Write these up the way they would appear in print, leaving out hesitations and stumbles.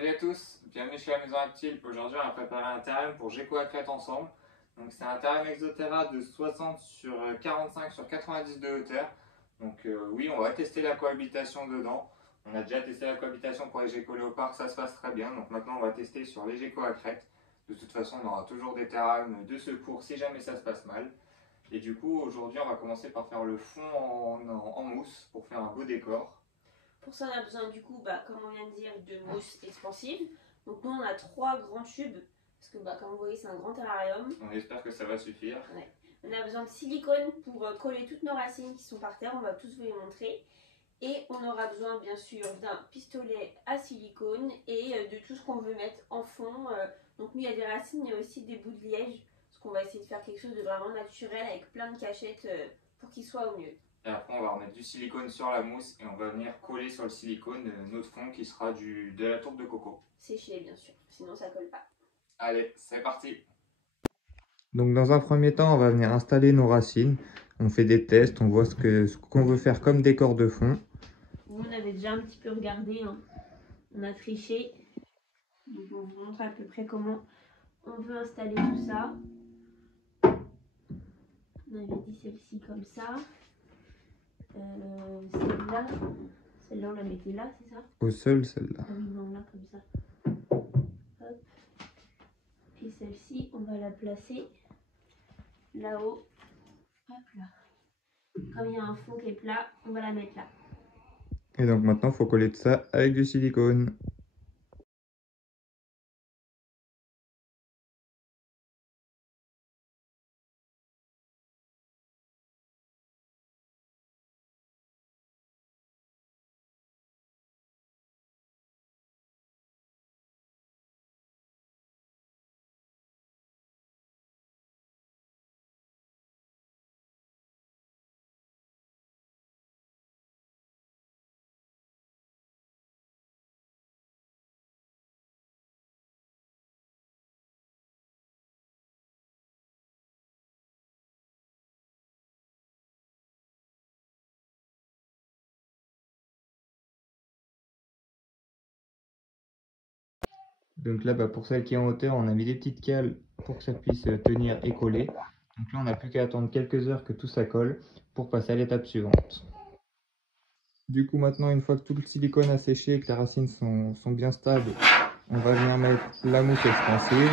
Salut à tous, bienvenue chez la Maison Reptile. Aujourd'hui on va préparer un terrain pour Gecko à crête ensemble. Donc c'est un terrain Exoterra de 60 sur 45 sur 90 de hauteur. Donc oui, on va tester la cohabitation dedans. On a déjà testé la cohabitation pour les geckos léopards, ça se passe très bien. Donc maintenant on va tester sur les geckos à crête. De toute façon on aura toujours des terrariums de secours si jamais ça se passe mal. Et du coup aujourd'hui on va commencer par faire le fond en mousse pour faire un beau décor. Pour ça, on a besoin du coup, comme on vient de dire, de mousse expansive. Donc nous, on a 3 grands tubes, parce que comme vous voyez, c'est un grand terrarium. On espère que ça va suffire. Ouais. On a besoin de silicone pour coller toutes nos racines qui sont par terre, on va tous vous les montrer. Et on aura besoin bien sûr d'un pistolet à silicone et de tout ce qu'on veut mettre en fond. Donc nous, il y a des racines, il y a aussi des bouts de liège, parce qu'on va essayer de faire quelque chose de vraiment naturel avec plein de cachettes pour qu'il soit au mieux. Et après, on va remettre du silicone sur la mousse et on va venir coller sur le silicone notre fond qui sera de la tourbe de coco. Séché, bien sûr, sinon ça colle pas. Allez, c'est parti! Donc dans un premier temps, on va venir installer nos racines. On fait des tests, on voit ce qu'on veut faire comme décor de fond. Nous, on avait déjà un petit peu regardé, hein. On a triché. Donc on vous montre à peu près comment on veut installer tout ça. On avait dit celle-ci comme ça. Celle-là on la mettait là, c'est ça? Au sol, celle-là. Ah oui, non, là comme ça. Hop. Et celle-ci, on va la placer là-haut. Hop là. Comme il y a un fond qui est plat, on va la mettre là. Et donc maintenant, il faut coller tout ça avec du silicone. Donc là, pour celles qui est en hauteur, on a mis des petites cales pour que ça puisse tenir et coller. Donc là, on n'a plus qu'à attendre quelques heures que tout ça colle pour passer à l'étape suivante. Du coup, maintenant, une fois que tout le silicone a séché et que les racines sont bien stables, on va venir mettre la mousse expansive.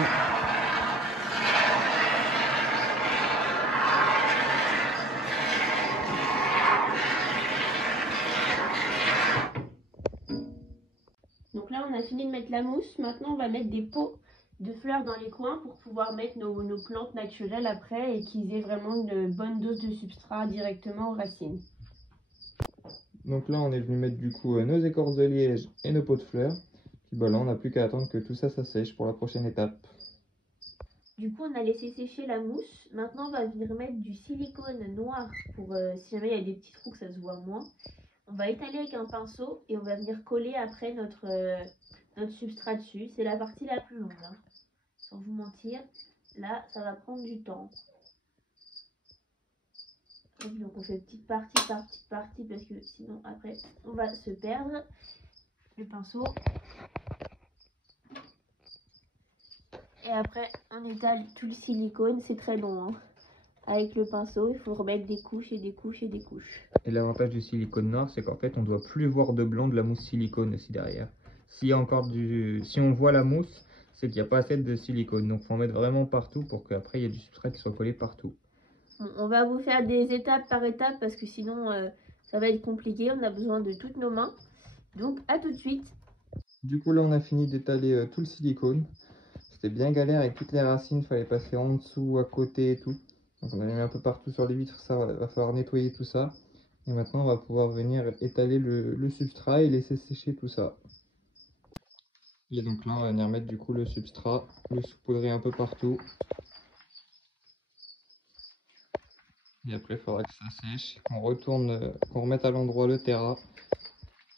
Donc là, on a fini de mettre la mousse. Maintenant, on va mettre des pots de fleurs dans les coins pour pouvoir mettre nos plantes naturelles après et qu'ils aient vraiment une bonne dose de substrat directement aux racines. Donc là, on est venu mettre du coup nos écorces de liège et nos pots de fleurs. Puis là, on n'a plus qu'à attendre que tout ça sèche pour la prochaine étape. Du coup, on a laissé sécher la mousse. Maintenant, on va venir mettre du silicone noir pour si jamais il y a des petits trous que ça se voit moins. On va étaler avec un pinceau et on va venir coller après notre substrat dessus. C'est la partie la plus longue, hein. Sans vous mentir, là, ça va prendre du temps. Donc on fait petite partie par petite partie parce que sinon après on va se perdre. Le pinceau. Et après on étale tout le silicone, c'est très long, hein. Avec le pinceau, il faut remettre des couches et des couches et des couches. Et l'avantage du silicone noir, c'est qu'en fait, on ne doit plus voir de blanc de la mousse silicone aussi derrière. Si on voit la mousse, c'est qu'il n'y a pas assez de silicone. Donc il faut en mettre vraiment partout pour qu'après il y ait du substrat qui soit collé partout. Bon, on va vous faire des étapes par étapes parce que sinon ça va être compliqué. On a besoin de toutes nos mains. Donc à tout de suite. Du coup là on a fini d'étaler tout le silicone. C'était bien galère avec toutes les racines, il fallait passer en dessous, à côté et tout. Donc on a mis un peu partout sur les vitres, ça va falloir nettoyer tout ça. Et maintenant on va pouvoir venir étaler le substrat et laisser sécher tout ça. Et donc là on va venir mettre du coup le substrat, le saupoudrer un peu partout. Et après il faudra que ça sèche, qu'on remette à l'endroit le terra.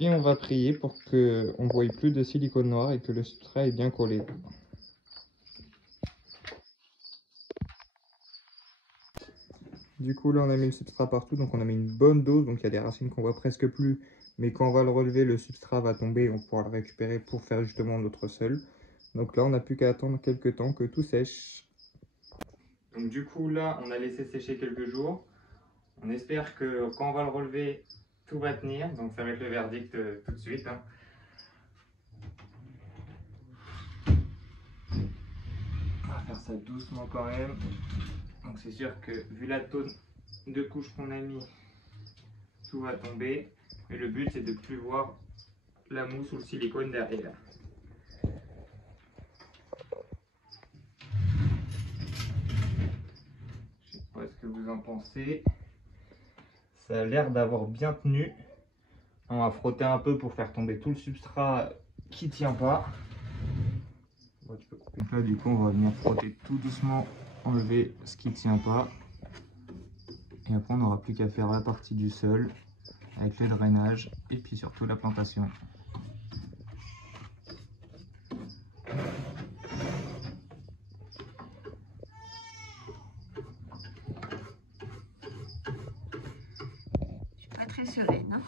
Et on va prier pour qu'on ne voie plus de silicone noir et que le substrat est bien collé. Du coup là on a mis le substrat partout, donc on a mis une bonne dose, donc il y a des racines qu'on voit presque plus, mais quand on va le relever, le substrat va tomber et on pourra le récupérer pour faire justement notre sol. Donc là, on n'a plus qu'à attendre quelques temps que tout sèche. Donc du coup, là, on a laissé sécher quelques jours. On espère que quand on va le relever, tout va tenir. Donc ça va être le verdict tout de suite, hein. On va faire ça doucement quand même. Donc c'est sûr que vu la tonne de couches qu'on a mis, tout va tomber. Mais le but c'est de ne plus voir la mousse ou le silicone derrière. Je sais pas ce que vous en pensez. Ça a l'air d'avoir bien tenu. On va frotter un peu pour faire tomber tout le substrat qui tient pas. Donc là du coup on va venir frotter tout doucement, enlever ce qui tient pas. Et après on n'aura plus qu'à faire la partie du sol avec le drainage et puis surtout la plantation. Je suis pas très sereine, hein.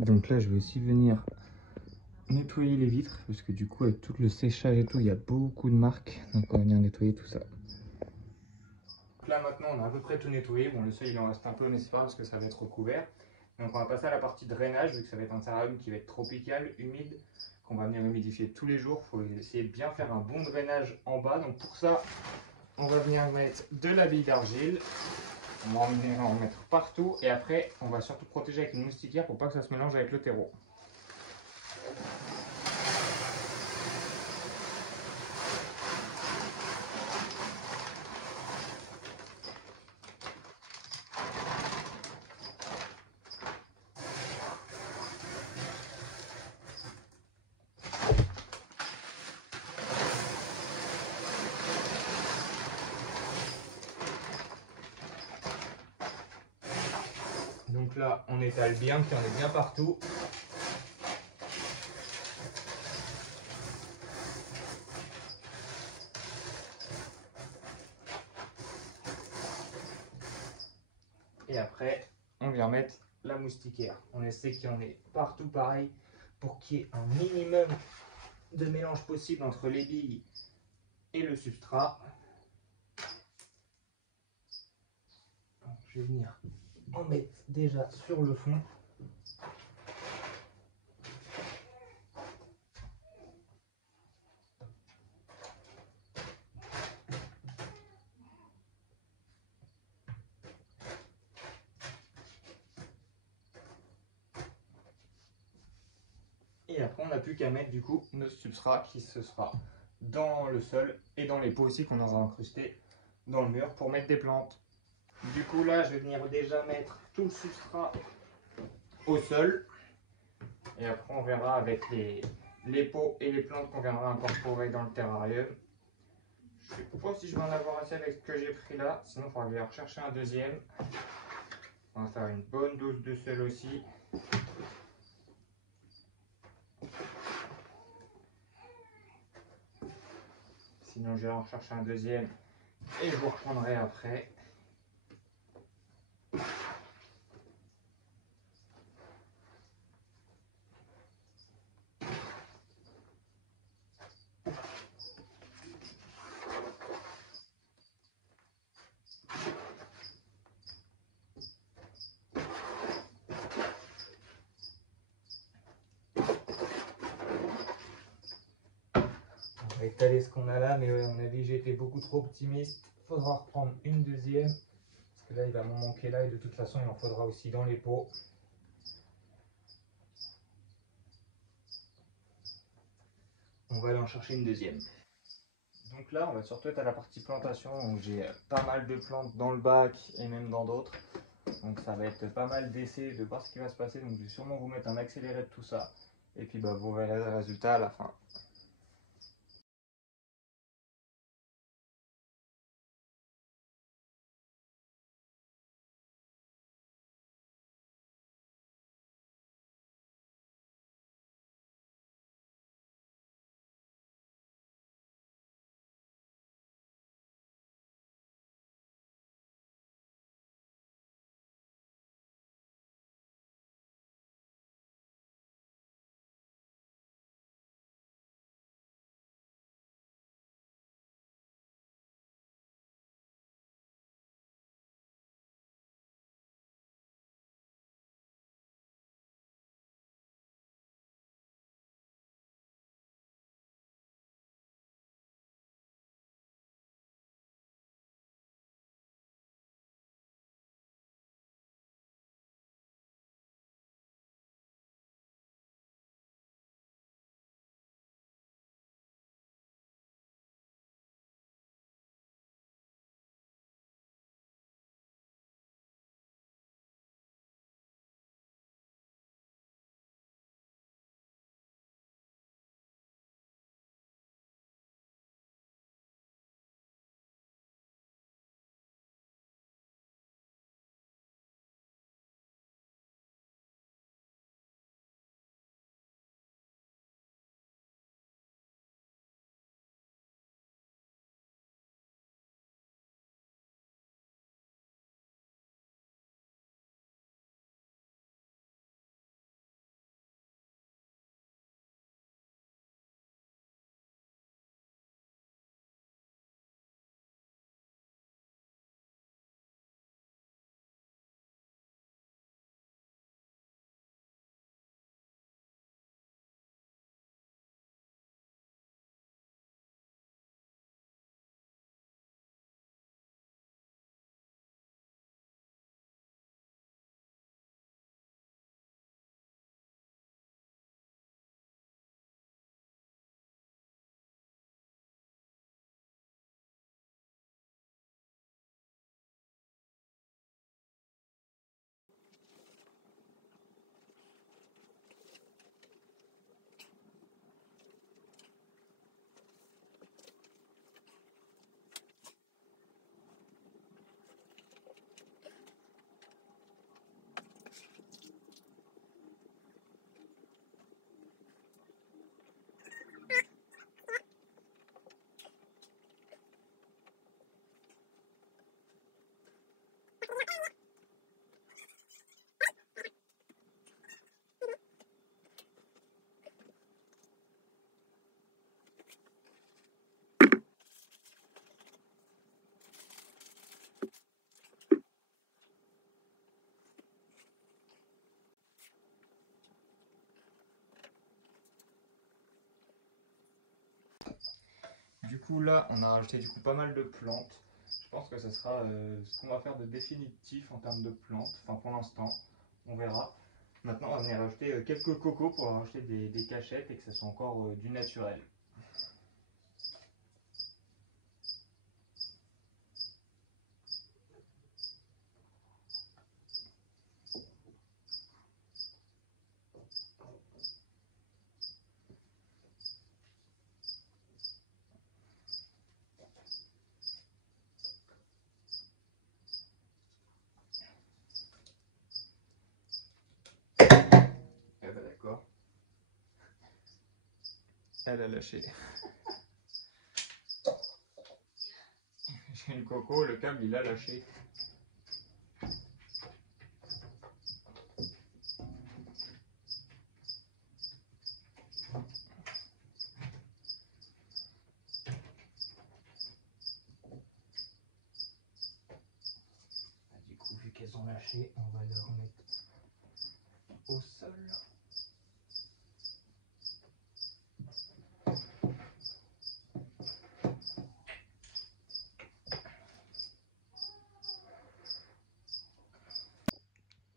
Donc là je vais aussi venir nettoyer les vitres parce que du coup avec tout le séchage et tout il y a beaucoup de marques, donc on va venir nettoyer tout ça. Là maintenant on a à peu près tout nettoyé. Bon, le sol il en reste un peu mais c'est pas parce que ça va être recouvert. Donc on va passer à la partie drainage vu que ça va être un terrarium qui va être tropical, humide, qu'on va venir humidifier tous les jours. Il faut essayer de bien faire un bon drainage en bas. Donc pour ça on va venir mettre de la bille d'argile. On va en mettre partout et après on va surtout protéger avec une moustiquaire pour pas que ça se mélange avec le terreau. Donc là, on étale bien, puis on est bien partout. Et après, on vient mettre la moustiquaire. On essaie qu'il y en ait partout pareil pour qu'il y ait un minimum de mélange possible entre les billes et le substrat. Donc, je vais venir en mettre déjà sur le fond. Et après, on n'a plus qu'à mettre du coup notre substrat qui se sera dans le sol et dans les pots aussi qu'on aura incrusté dans le mur pour mettre des plantes. Du coup là, je vais venir déjà mettre tout le substrat au sol. Et après, on verra avec les pots et les plantes qu'on viendra incorporer dans le terrarium. Je ne sais pas si je vais en avoir assez avec ce que j'ai pris là. Sinon, il faudra que je vais rechercher un deuxième. On va faire une bonne dose de sel aussi. Sinon, je vais en rechercher un deuxième et je vous reprendrai après. On va étaler ce qu'on a là, mais à mon avis, j'ai été beaucoup trop optimiste. Il faudra reprendre une deuxième. Parce que là, il va m'en manquer là et de toute façon, il en faudra aussi dans les pots. On va aller en chercher une deuxième. Donc là, on va surtout être à la partie plantation. Donc j'ai pas mal de plantes dans le bac et même dans d'autres. Donc ça va être pas mal d'essais, de voir ce qui va se passer. Donc je vais sûrement vous mettre un accéléré de tout ça. Et puis bah, vous verrez le résultat à la fin. coup là on a rajouté du coup pas mal de plantes. Je pense que ce sera ce qu'on va faire de définitif en termes de plantes. Enfin pour l'instant, on verra. Maintenant on va venir rajouter quelques cocos pour rajouter des cachettes et que ce soit encore du naturel. Eh ben d'accord. Elle a lâché. J'ai le coco, le câble il a lâché. Du coup, vu qu'elles ont lâché, on va le remettre au sol.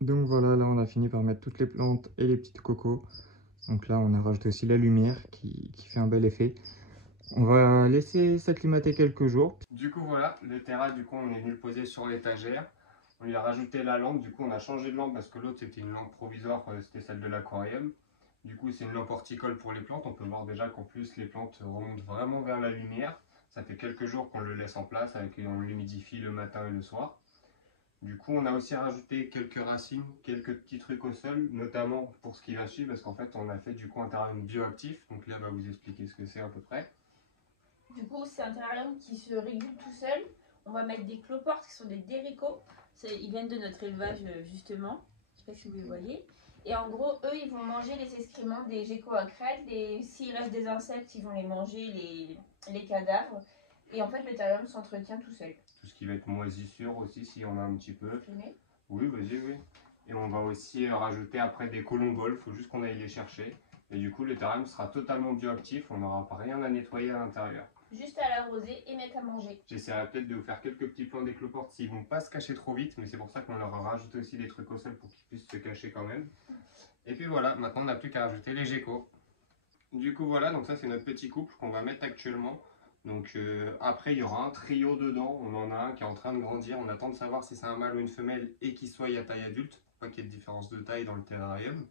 Donc voilà, là on a fini par mettre toutes les plantes et les petites cocos. Donc là on a rajouté aussi la lumière qui fait un bel effet. On va laisser s'acclimater quelques jours. Du coup voilà, le terrain du coup on est venu le poser sur l'étagère. On lui a rajouté la lampe, du coup on a changé de lampe parce que l'autre c'était une lampe provisoire, c'était celle de l'aquarium. Du coup c'est une lampe horticole pour les plantes, on peut voir déjà qu'en plus les plantes remontent vraiment vers la lumière. Ça fait quelques jours qu'on le laisse en place, on l'humidifie le matin et le soir. Du coup, on a aussi rajouté quelques racines, quelques petits trucs au sol, notamment pour ce qui va suivre, parce qu'en fait, on a fait du coup un terrarium bioactif. Donc là, on va vous expliquer ce que c'est à peu près. Du coup, c'est un terrarium qui se régule tout seul. On va mettre des cloportes qui sont des déricots. Ils viennent de notre élevage justement. Je ne sais pas si vous les voyez. Et en gros, eux, ils vont manger les excréments des geckos à crête. S'il reste des insectes, ils vont les manger, les cadavres. Et en fait, le terrarium s'entretient tout seul. Tout ce qui va être moisissure aussi, si on a un petit peu. Filmé. Oui, vas-y, oui. Et on va aussi rajouter après des colomboles, il faut juste qu'on aille les chercher. Et du coup, le terrarium sera totalement bioactif, on n'aura rien à nettoyer à l'intérieur. Juste à l'arroser et mettre à manger. J'essaierai peut-être de vous faire quelques petits plans des cloportes s'ils ne vont pas se cacher trop vite, mais c'est pour ça qu'on leur a rajouté aussi des trucs au sol pour qu'ils puissent se cacher quand même. Et puis voilà, maintenant on n'a plus qu'à rajouter les geckos. Du coup voilà, donc ça c'est notre petit couple qu'on va mettre actuellement. Donc après il y aura un trio dedans, on en a un qui est en train de grandir, on attend de savoir si c'est un mâle ou une femelle et qu'il soit à taille adulte, pour pas qu'il y ait de différence de taille dans le terrarium.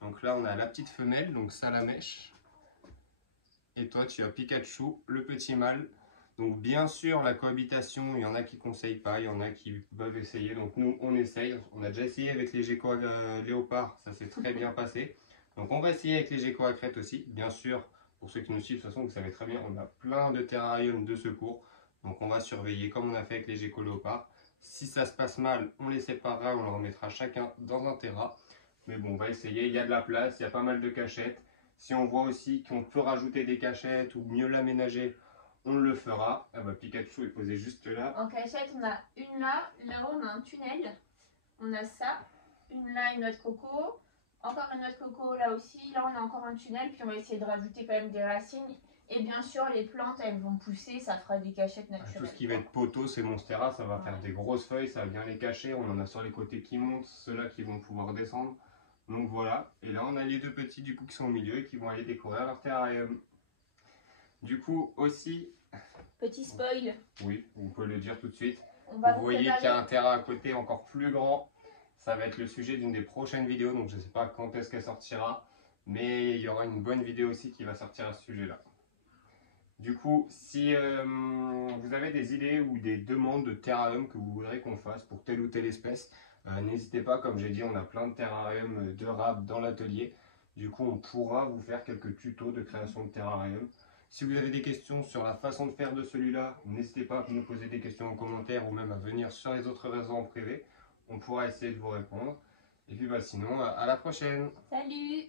Donc là on a la petite femelle, donc Salamèche. Et toi tu as Pikachu, le petit mâle. Donc bien sûr la cohabitation, il y en a qui ne conseillent pas, il y en a qui peuvent essayer. Donc nous on essaye, on a déjà essayé avec les geckos léopards, ça s'est très bien passé. Donc on va essayer avec les geckos à crête aussi, bien sûr. Pour ceux qui nous suivent, de toute façon vous savez très bien, on a plein de terrariums de secours. Donc on va surveiller comme on a fait avec les geckos léopards. Si ça se passe mal, on les séparera, on les remettra chacun dans un terra. Mais bon, on va essayer, il y a de la place, il y a pas mal de cachettes. Si on voit aussi qu'on peut rajouter des cachettes ou mieux l'aménager, on le fera. Ah bah Pikachu est posé juste là. En cachette, on a une là, là-haut on a un tunnel. On a ça, une là, une noix de coco. Encore une noix de coco là aussi. Là on a encore un tunnel, puis on va essayer de rajouter quand même des racines. Et bien sûr les plantes elles vont pousser, ça fera des cachettes naturelles. Tout ce qui va être poteau, c'est Monstera, ça va faire des grosses feuilles, ça va bien les cacher. On en a sur les côtés qui montent, ceux-là qui vont pouvoir descendre. Donc voilà, et là on a les deux petits du coup qui sont au milieu et qui vont aller découvrir leur terrarium. Du coup aussi... Petit spoil. Oui, vous pouvez le dire tout de suite. Vous voyez qu'il y a un terrain à côté encore plus grand. Ça va être le sujet d'une des prochaines vidéos, donc je ne sais pas quand est-ce qu'elle sortira. Mais il y aura une bonne vidéo aussi qui va sortir à ce sujet-là. Du coup, si vous avez des idées ou des demandes de terrarium que vous voudrez qu'on fasse pour telle ou telle espèce, n'hésitez pas, comme j'ai dit, on a plein de terrariums de rab dans l'atelier. Du coup, on pourra vous faire quelques tutos de création de terrarium. Si vous avez des questions sur la façon de faire de celui-là, n'hésitez pas à nous poser des questions en commentaire ou même à venir sur les autres réseaux en privé. On pourra essayer de vous répondre. Et puis sinon, à la prochaine. Salut!